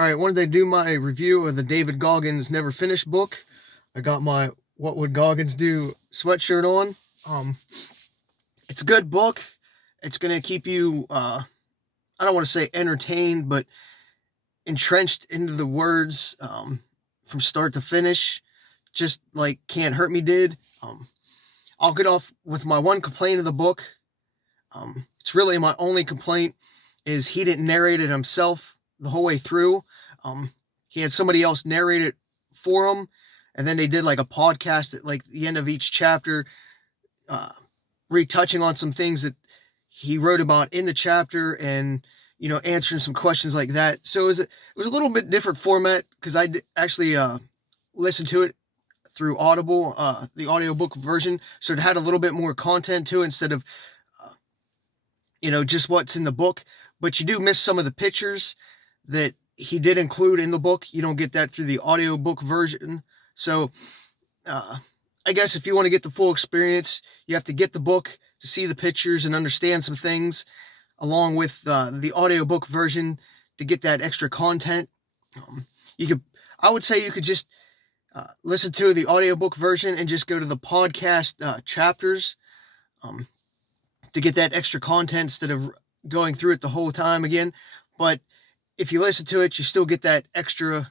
All right, wanted to do my review of the David Goggins Never Finished book. I got my What Would Goggins Do sweatshirt on. It's a good book. It's going to keep you, I don't want to say entertained, but entrenched into the words from start to finish, just like Can't Hurt Me did. I'll get off with my one complaint of the book. It's really my only complaint is he didn't narrate it himself the whole way through. He had somebody else narrate it for him, and then they did like a podcast at like the end of each chapter, retouching on some things that he wrote about in the chapter, and answering some questions like that. So it was a little bit different format because I actually listened to it through Audible, the audiobook version, so it had a little bit more content to it instead of just what's in the book. But you do miss some of the pictures that he did include in the book. You don't get that through the audiobook version. So I guess if you want to get the full experience, you have to get the book to see the pictures and understand some things, along with the audiobook version to get that extra content. I would say you could just listen to the audiobook version and just go to the podcast chapters to get that extra content instead of going through it the whole time again. But if you listen to it, you still get that extra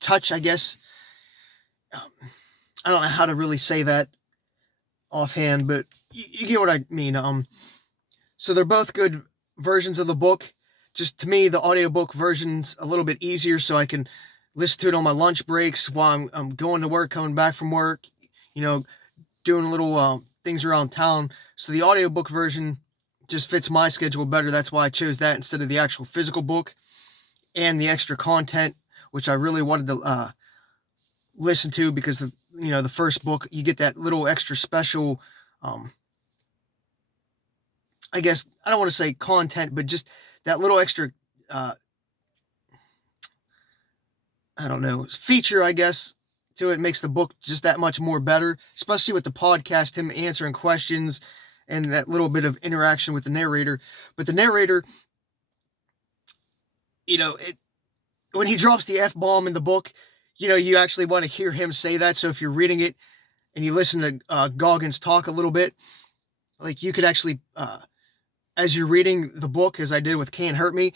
touch, I guess. I don't know how to really say that offhand, but you get what I mean. So they're both good versions of the book. Just to me, the audiobook version's a little bit easier, so I can listen to it on my lunch breaks while I'm going to work, coming back from work, doing little things around town. So the audiobook version just fits my schedule better. That's why I chose that instead of the actual physical book, and the extra content, which I really wanted to listen to, because the first book, you get that little extra special, I guess, I don't want to say content, but just that little extra, I don't know, feature, I guess, to it. Makes the book just that much more better, especially with the podcast, him answering questions and that little bit of interaction with the narrator. But the narrator, when he drops the F-bomb in the book, you actually want to hear him say that. So if you're reading it and you listen to Goggins talk a little bit, like you could actually, as you're reading the book, as I did with Can't Hurt Me,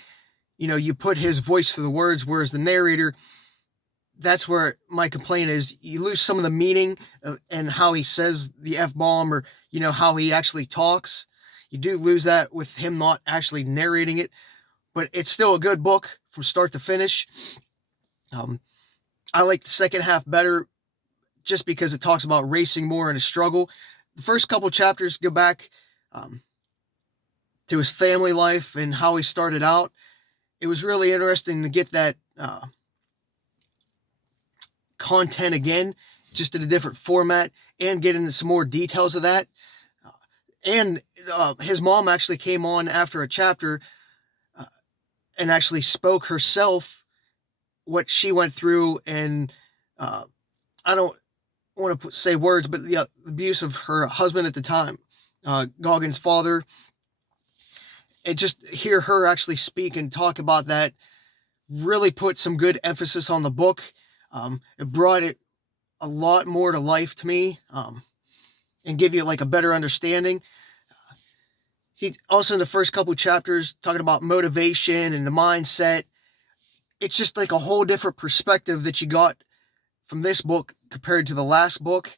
you put his voice to the words, whereas the narrator, that's where my complaint is. You lose some of the meaning and how he says the F-bomb, or, how he actually talks. You do lose that with him not actually narrating it, but it's still a good book from start to finish. I like the second half better just because it talks about racing more and a struggle. The first couple chapters go back to his family life and how he started out. It was really interesting to get that content again, just in a different format, and get into some more details of that. And his mom actually came on after a chapter and actually spoke herself what she went through, and I don't want to say words, but the abuse of her husband at the time, Goggins' father. And just hear her actually speak and talk about that really put some good emphasis on the book. It brought it a lot more to life to me, and give you like a better understanding. He also, in the first couple chapters, talking about motivation and the mindset. It's just like a whole different perspective that you got from this book compared to the last book.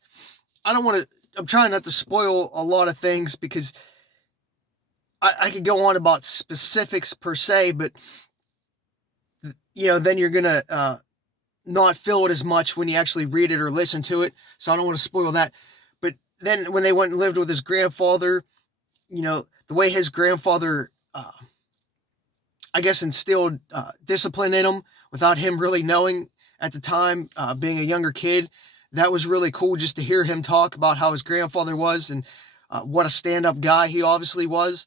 I'm trying not to spoil a lot of things, because I could go on about specifics per se, but then you're going to not feel it as much when you actually read it or listen to it. So I don't want to spoil that. But then when they went and lived with his grandfather, the way his grandfather, I guess, instilled discipline in him without him really knowing at the time, being a younger kid. That was really cool just to hear him talk about how his grandfather was, and what a stand-up guy he obviously was.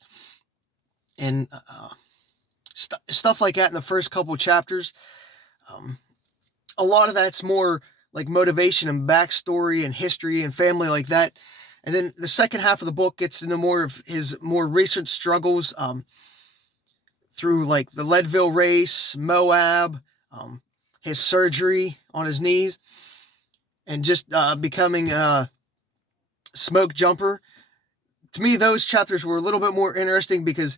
And stuff like that in the first couple chapters. A lot of that's more like motivation and backstory and history and family like that. And then the second half of the book gets into more of his more recent struggles, through like the Leadville race, Moab, his surgery on his knees, and just becoming a smoke jumper. To me, those chapters were a little bit more interesting because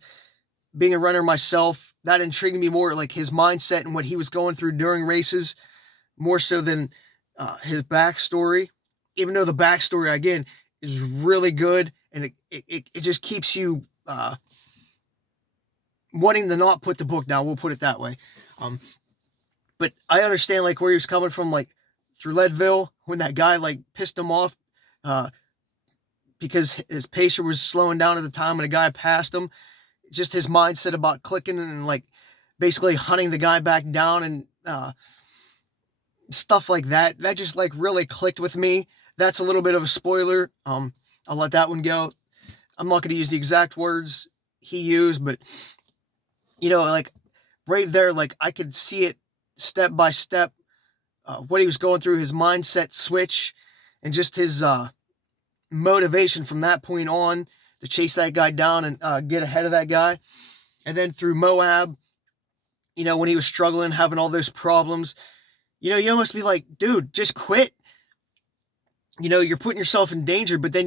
being a runner myself, that intrigued me more, like his mindset and what he was going through during races, more so than his backstory. Even though the backstory, again, is really good, and it just keeps you wanting to not put the book down. We'll put it that way. But I understand like where he was coming from, like through Leadville, when that guy like pissed him off because his pacer was slowing down at the time and a guy passed him. Just his mindset about clicking and like basically hunting the guy back down and stuff like that. That just like really clicked with me. That's a little bit of a spoiler. I'll let that one go. I'm not going to use the exact words he used, but like right there, like I could see it step by step, what he was going through, his mindset switch, and just his motivation from that point on to chase that guy down and get ahead of that guy. And then through Moab, when he was struggling, having all those problems, you almost be like, dude, just quit. You're putting yourself in danger, but then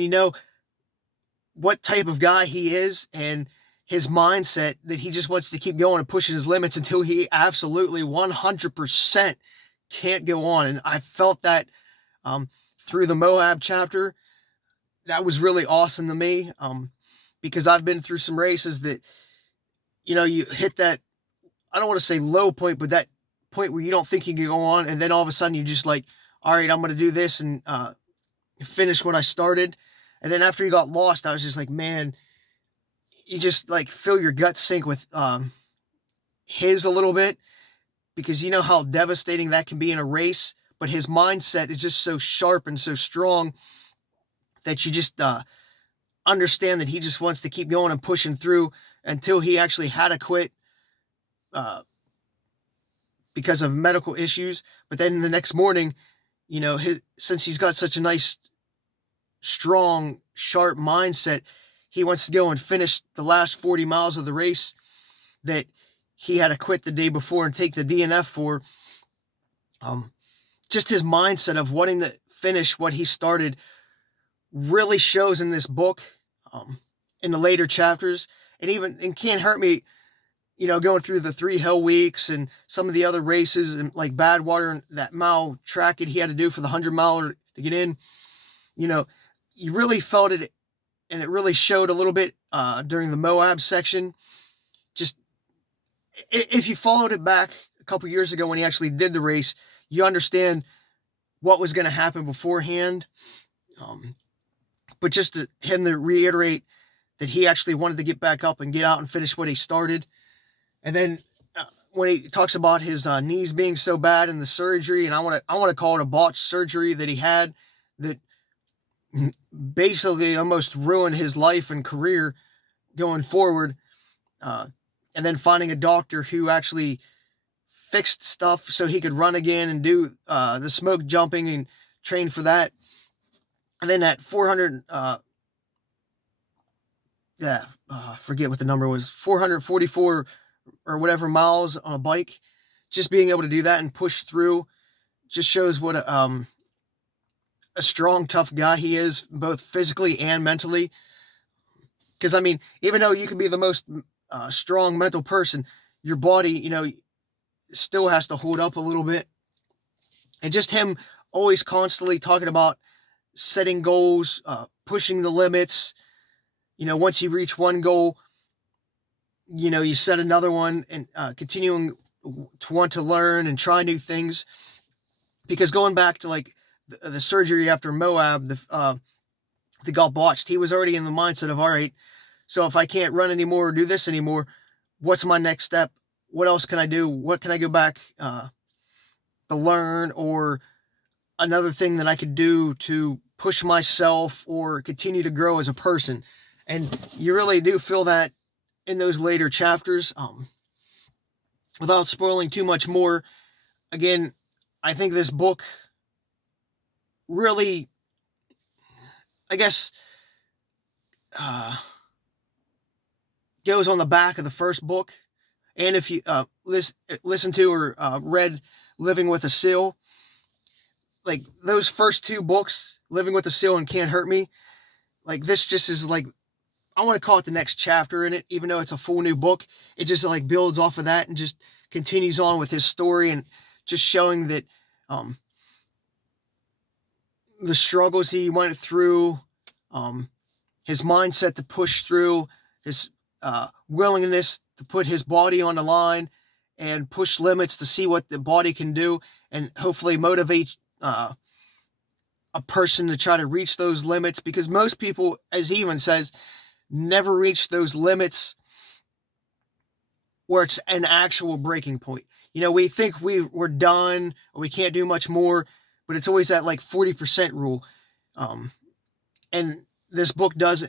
what type of guy he is and his mindset that he just wants to keep going and pushing his limits until he absolutely 100% can't go on. And I felt that through the Moab chapter. That was really awesome to me because I've been through some races that, you hit that, I don't want to say low point, but that point where you don't think you can go on. And then all of a sudden you just like, all right, I'm going to do this and finish what I started. And then after you got lost, I was just like, man, you just like feel your gut sink with his a little bit, because you know how devastating that can be in a race, but his mindset is just so sharp and so strong that you just understand that he just wants to keep going and pushing through until he actually had to quit because of medical issues. But then the next morning, since he's got such a nice, strong, sharp mindset, he wants to go and finish the last 40 miles of the race that he had to quit the day before and take the DNF for. Just his mindset of wanting to finish what he started really shows in this book, in the later chapters. And Can't Hurt Me, going through the 3 Hell Weeks and some of the other races and like Badwater and that mile track that he had to do for the 100-mile to get in, you really felt it. And it really showed a little bit during the Moab section. Just if you followed it back a couple years ago when he actually did the race, you understand what was going to happen beforehand. But just him to reiterate that he actually wanted to get back up and get out and finish what he started. And then when he talks about his knees being so bad and the surgery, and I want to call it a botched surgery that he had that basically almost ruined his life and career going forward. And then finding a doctor who actually fixed stuff so he could run again and do the smoke jumping and train for that. And then at 400, forget what the number was, 444 or whatever miles on a bike, just being able to do that and push through just shows what a strong, tough guy he is, both physically and mentally. Because, even though you can be the most strong mental person, your body, still has to hold up a little bit. And just him always constantly talking about setting goals, pushing the limits. Once you reach one goal, you set another one and continuing to want to learn and try new things. Because going back to like the surgery after Moab, that got botched, he was already in the mindset of, all right, so if I can't run anymore or do this anymore, what's my next step? What else can I do? What can I go back to learn, or another thing that I could do to push myself or continue to grow as a person? And you really do feel that in those later chapters. Without spoiling too much more, again, I think this book really, I guess, goes on the back of the first book And if you listen to or read Living with a Seal, like those first two books, Living with a Seal and Can't Hurt Me, like this just is like, I want to call it the next chapter in it, even though it's a full new book. It just like builds off of that and just continues on with his story and just showing that um, the struggles he went through, his mindset to push through, his willingness to put his body on the line and push limits to see what the body can do, and hopefully motivate a person to try to reach those limits, because most people, as he even says, never reach those limits where it's an actual breaking point. We think we're done or we can't do much more, but it's always that like 40% rule. And this book does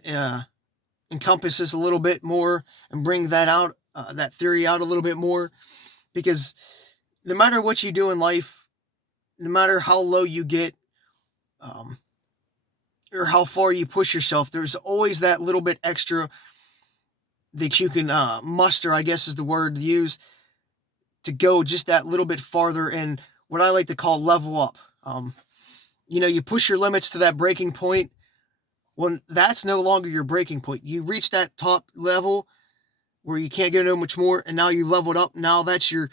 encompass this a little bit more and bring that out, that theory out a little bit more, because no matter what you do in life, no matter how low you get, or how far you push yourself, there's always that little bit extra that you can muster, I guess is the word to use, to go just that little bit farther and what I like to call level up. You push your limits to that breaking point. Well, that's no longer your breaking point. You reach that top level where you can't go no much more, and now you leveled up. Now that's your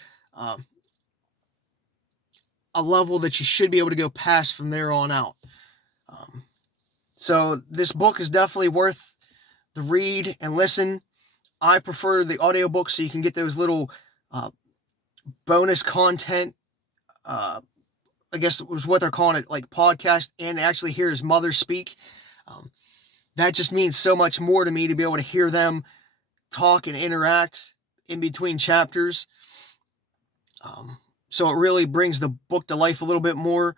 a level that you should be able to go past from there on out. So this book is definitely worth the read and listen. I prefer the audiobook so you can get those little bonus content. I guess it was what they're calling it, like podcast, and actually hear his mother speak. That just means so much more to me to be able to hear them talk and interact in between chapters. So it really brings the book to life a little bit more.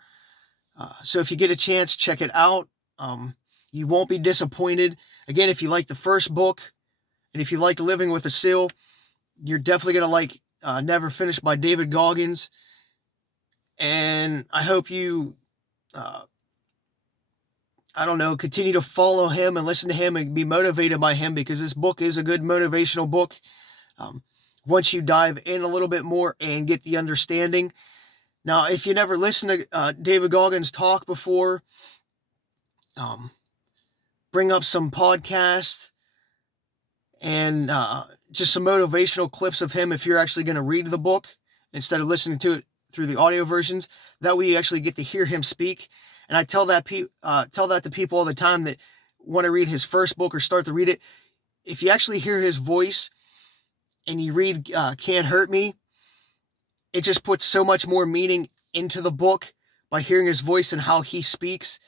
So if you get a chance, check it out. You won't be disappointed. Again, if you like the first book, and if you like Living with a Seal, you're definitely going to like Never Finished by David Goggins. And I hope you, continue to follow him and listen to him and be motivated by him, because this book is a good motivational book. Once you dive in a little bit more and get the understanding. Now, if you never listened to David Goggins talk before, bring up some podcasts and just some motivational clips of him if you're actually going to read the book instead of listening to it through the audio versions. That way you actually get to hear him speak. And I tell that to people all the time that want to read his first book or start to read it. If you actually hear his voice and you read Can't Hurt Me, it just puts so much more meaning into the book by hearing his voice and how he speaks.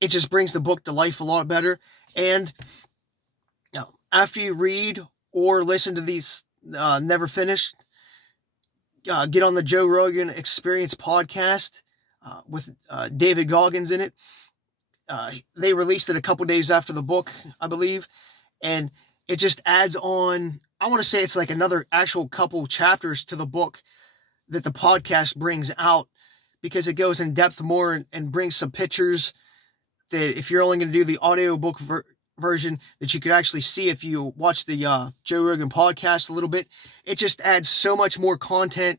It just brings the book to life a lot better. And after you read or listen to these Never Finished, get on the Joe Rogan Experience podcast with David Goggins in it. They released it a couple days after the book, I believe, and it just adds on. I want to say it's like another actual couple chapters to the book that the podcast brings out, because it goes in depth more and brings some pictures that if you're only going to do the audiobook version, that you could actually see if you watch the Joe Rogan podcast a little bit. It just adds so much more content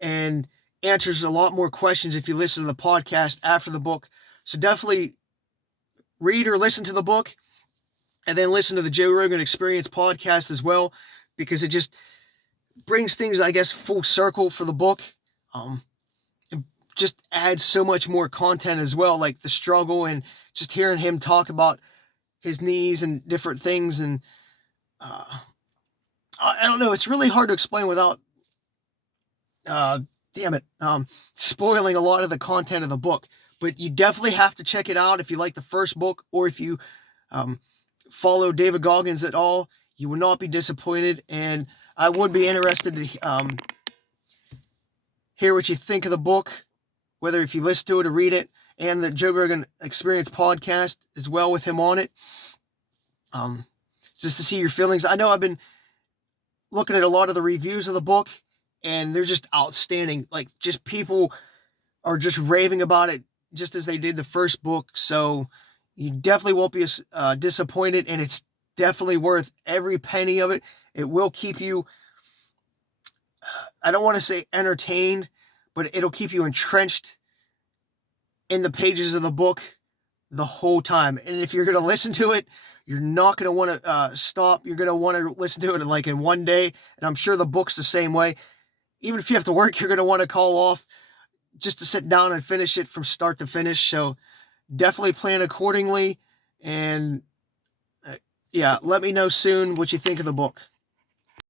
and answers a lot more questions if you listen to the podcast after the book. So definitely read or listen to the book and then listen to the Joe Rogan Experience podcast as well, because it just brings things, I guess, full circle for the book. And just adds so much more content as well, like the struggle and just hearing him talk about his knees and different things. And I don't know, it's really hard to explain without spoiling a lot of the content of the book. But you definitely have to check it out if you like the first book, or if you follow David Goggins at all. You will not be disappointed, and I would be interested to hear what you think of the book, whether if you listen to it or read it, and the Joe Rogan Experience podcast as well with him on it. Just to see your feelings. I know I've been looking at a lot of the reviews of the book, and they're just outstanding. Like, just people are just raving about it, just as they did the first book. So you definitely won't be disappointed, and it's definitely worth every penny of it. It will keep you, I don't want to say entertained, but it'll keep you entrenched in the pages of the book the whole time. And if you're going to listen to it, you're not going to want to stop. You're going to want to listen to it like in one day. And I'm sure the book's the same way. Even if you have to work, you're going to want to call off just to sit down and finish it from start to finish. So definitely plan accordingly. And yeah, let me know soon what you think of the book.